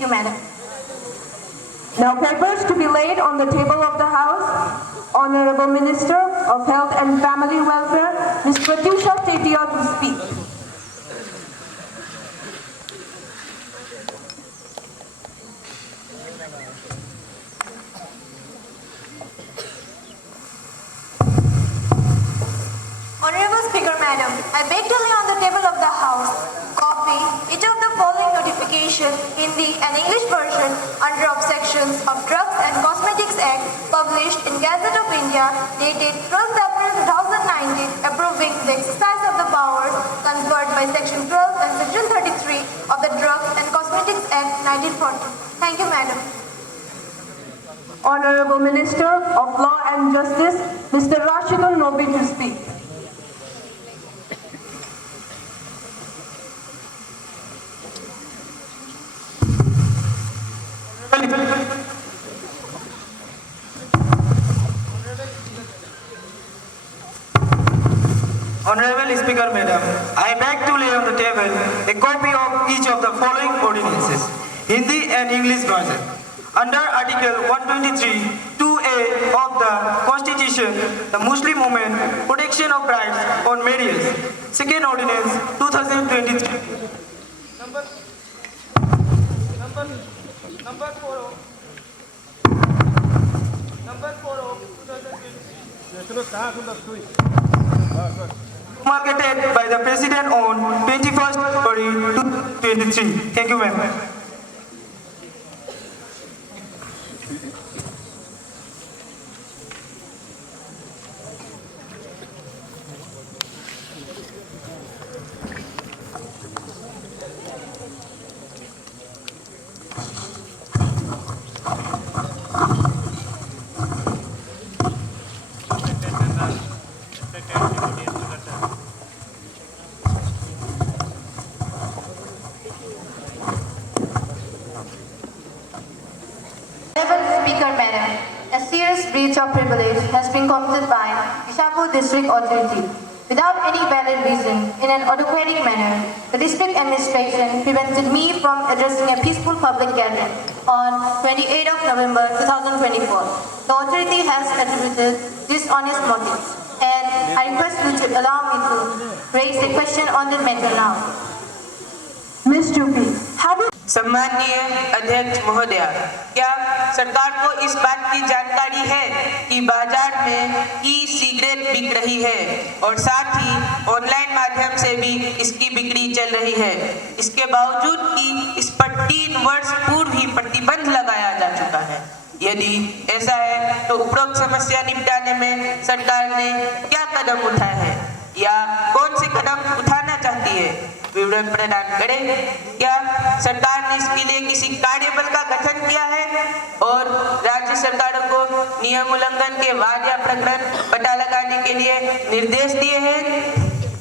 Thank you, Madam. Now papers to be laid on the table of the House. Honorable Minister of Health and Family Welfare, Ms. Pratyusha Chetia to speak. Honorable Speaker, Madam, I beg to lay on the table of the House copy each of the following notification, Hindi and English version under sections of Drugs and Cosmetics Act published in Gazette of India dated 12th April 2019 approving the exercise of the powers conferred by Section 12 and Section 33 of the Drugs and Cosmetics Act 1940. Thank you, Madam. Honorable Minister of Law and Justice, Mr. Rashidun Nobi to speak. Honorable Speaker, Madam, I beg to lay on the table a copy of each of the following ordinances, Hindi and English version. Under Article 123, 2A of the Constitution, the Muslim Women Protection of Rights on Marriage, Second Ordinance, 2023. Number 4 of 2023. Promulgated by the President on 21st February 2023. Thank you, ma'am. Madam, a serious breach of privilege has been committed by Bishapur District Authority. Without any valid reason, in an autocratic manner, the district administration prevented me from addressing a peaceful public gathering on 28th of November 2024. The authority has attributed dishonest motives, and I request you to allow me to raise a question on the matter now. Ms. Chupi, how do सम्माननीय अध्यक्ष महोदय, क्या सरकार को इस बात की जानकारी है कि बाजार में ई सिगरेट बिक रही है और साथ ही ऑनलाइन माध्यम से भी इसकी बिक्री चल रही है? इसके बावजूद कि इस पर 3 वर्ष पूर्व ही प्रतिबंध लगाया जा चुका है। यदि ऐसा है तो उपरोक्त समस्या निपटाने में सरकार ने क्या कदम उठाए हैं या कौन से कदम उठाना चाहती है, विवरण प्रदान करें। क्या सरकार ने इसके लिए किसी कार्यबल का गठन किया है और राज्य सरकारों को नियम उल्लंघन के वाद या प्रकरण पता लगाने के लिए निर्देश दिए हैं?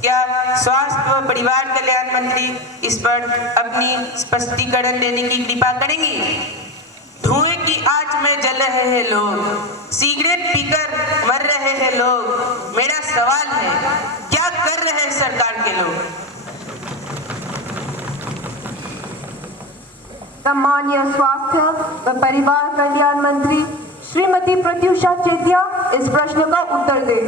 क्या स्वास्थ्य व परिवार कल्याण मंत्री इस पर अपनी स्पष्टीकरण देने की कृपा करेंगी? धुएं की आंच में जल रहे हैं लोग, सिगरेट पीकर मर रहे हैं लोग। मेरा सवाल है, क्या कर रहे हैं सरकार के लोग? सम्मानीय स्वास्थ्य व परिवार कल्याण मंत्री श्रीमती प्रत्युषा चेतिया इस प्रश्न का उत्तर दें।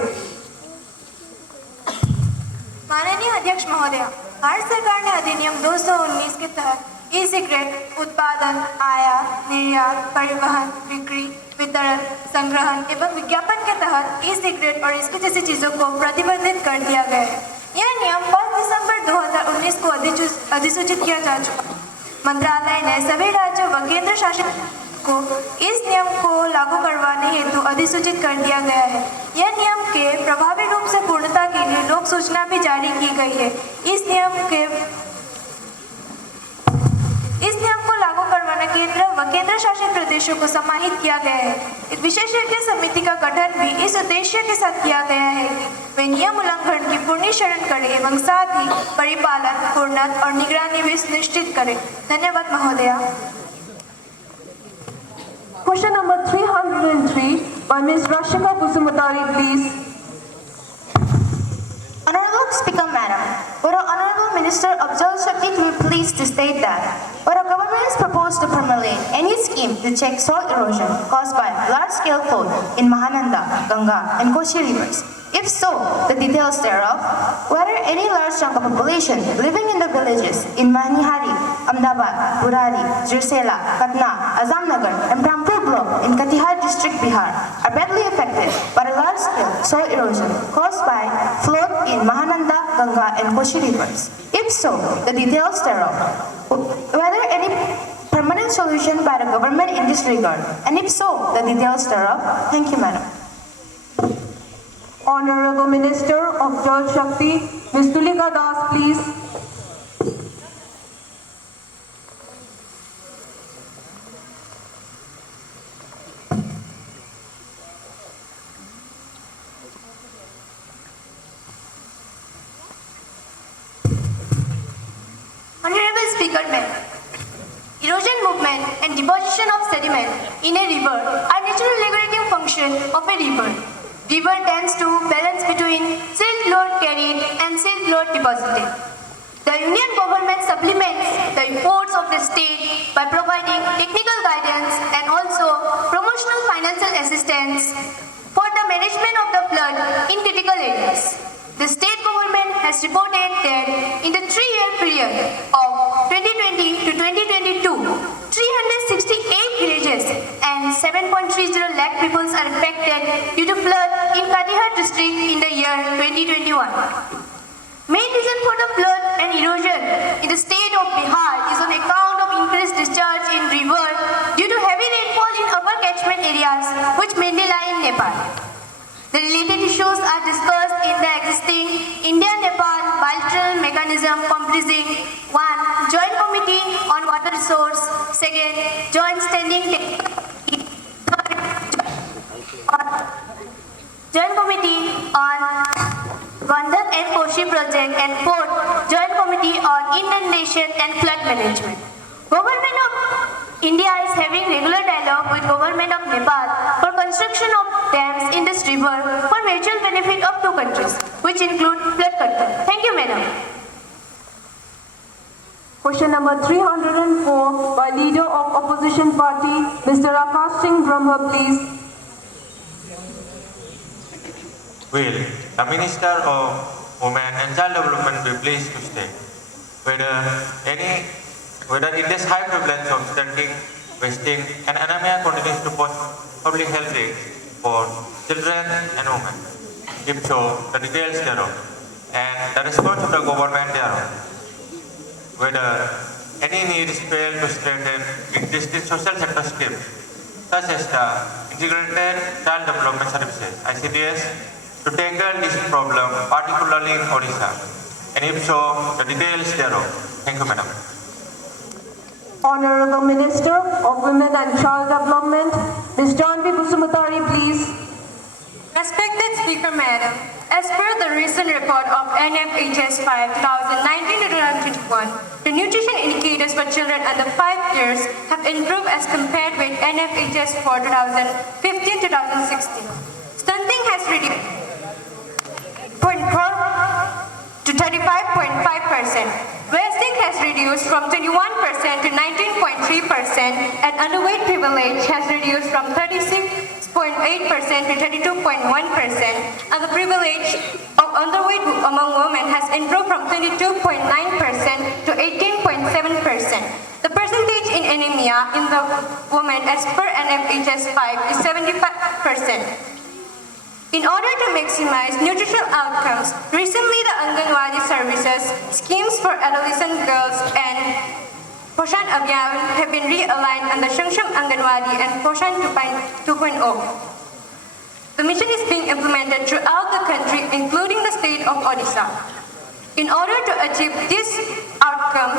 माननीय अध्यक्ष महोदय, भारत सरकार ने अधिनियम 219 के तहत ई सिगरेट उत्पादन, आयात, निर्यात, परिवहन, बिक्री, वितरण, संग्रहण एवं विज्ञापन के तहत ई सिगरेट और इसकी जैसी चीजों को प्रतिबंधित कर दिया गया है। यह नियम 5 दिसंबर 2019 को अधिसूचित किया जा चुका है। मंत्रालय ने सभी राज्यों व केंद्र शासित को इस नियम को लागू करवाने हेतु अधिसूचित कर दिया गया है। यह नियम के प्रभावी रूप से पूर्णता के लिए लोक सूचना भी जारी की गई है। इस नियम को लागू करवाना केंद्र व केंद्र शासित प्रदेशों को समाहित किया गया है। एक विशेषज्ञ समिति का गठन भी इस उद्देश्य के साथ किया गया है कि वे नियम उल्लंघन की पुनरीक्षण करें एवं साथ ही परिपालन, पूर्णत और निगरानी भी सुनिश्चित करें। धन्यवाद महोदया। Question number 303 by Ms. Rashika Kusumotari, please. Honorable Speaker, Madam, would our Honorable Minister of Jal Shakti be pleased to state that what our government is proposing propose to formulate any scheme to check soil erosion caused by large-scale flood in Mahananda, Ganga, and Koshi rivers? If so, the details thereof, whether any large chunk of population living in the villages in Manihari, Ahmedabad, Burari, Jirsela, Patna, Azamnagar, and Brahmpur block in Katihar district, Bihar, are badly affected by the large-scale soil erosion caused by flood in Mahananda, Ganga, and Koshi rivers. If so, the details thereof, whether any permanent solution by the government in this regard, and if so, the details thereof. Thank you, Madam. Honorable Minister of Jal Shakti, Ms. Tulika Das, please. Honorable Speaker, Ma'am. Erosion movement and deposition of sediment in a river are natural regulating function of a river. River tends to balance between silt load carried and silt load deposited. The Union government supplements the efforts of the state by providing technical guidance and also promotional financial assistance for the management of the flood in critical areas. The state government has reported that in the 3-year period of 2020 to 2022, 368 villages and 7.30 lakh people are affected due to flood in Katihar district in the year 2021. Main reason for the flood and erosion in the state of Bihar is on account of increased discharge in river due to heavy rainfall in upper catchment areas which mainly lie in Nepal. The related issues are discussed in the existing India-Nepal bilateral mechanism comprising 1. Joint Committee on Water Resource, 2. Joint Standing Joint Committee on Gandhar and Koshi Project, and 4. Joint Committee on Inundation and Flood Management. Government of India is having regular dialogue with Government of Nepal for construction of dams in this river for mutual benefit of two countries, which include flood control. Thank you, Madam. Question number 304 by Leader of Opposition Party, Mr. Akash Singh Brahma, please. Will the Minister of Women and Child Development be pleased to state whether in this high prevalence of stunting, wasting, and anemia continues to pose public health risks for children and women? If so, the details thereof and the response of the government thereof. Whether any need is felt to strengthen existing social sector schemes such as the Integrated Child Development Services (ICDS) to tackle this problem, particularly in Odisha, and if so, the details thereof. Thank you, Madam. Honorable Minister of Women and Child Development, Ms. Janvi Kusumatari, please. Respected Speaker, Madam, as per the recent report of NFHS 5 2019-2021, the nutrition indicators for children under 5 years have improved as compared with NFHS 4 2015-2016. Stunting has reduced 0.4 to 35.5%. Wasting has reduced from 21% to 19.3%, and underweight privilege has reduced from 36.8% to 32.1%, and the privilege of underweight among women has improved from 22.9% to 18.7%. The percentage in anemia in the women as per NFHS 5 is 75%. In order to maximize nutritional outcomes, recently the Anganwadi services, schemes for adolescent girls, and Poshan Abhiyan have been realigned under Shangsham Anganwadi and Poshan 2.0. The mission is being implemented throughout the country, including the state of Odisha. In order to achieve this outcome,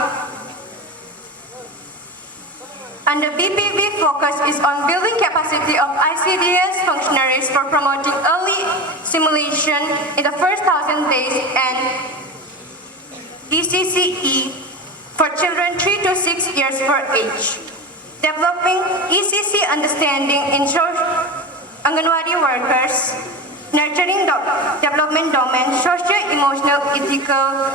under BPB, focus is on building capacity of ICDS functionaries for promoting early stimulation in the first 1,000 days and DCCE for children 3 to 6 years per age. Developing ECC understanding in Anganwadi workers, nurturing development domain, social, emotional, ethical,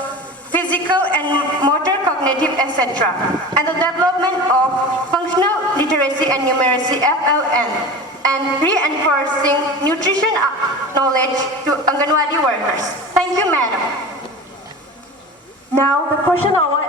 physical, and motor cognitive, etc., and the development of functional literacy and numeracy (FLN), and reinforcing nutrition knowledge to Anganwadi workers. Thank you, Madam. Now, the question I want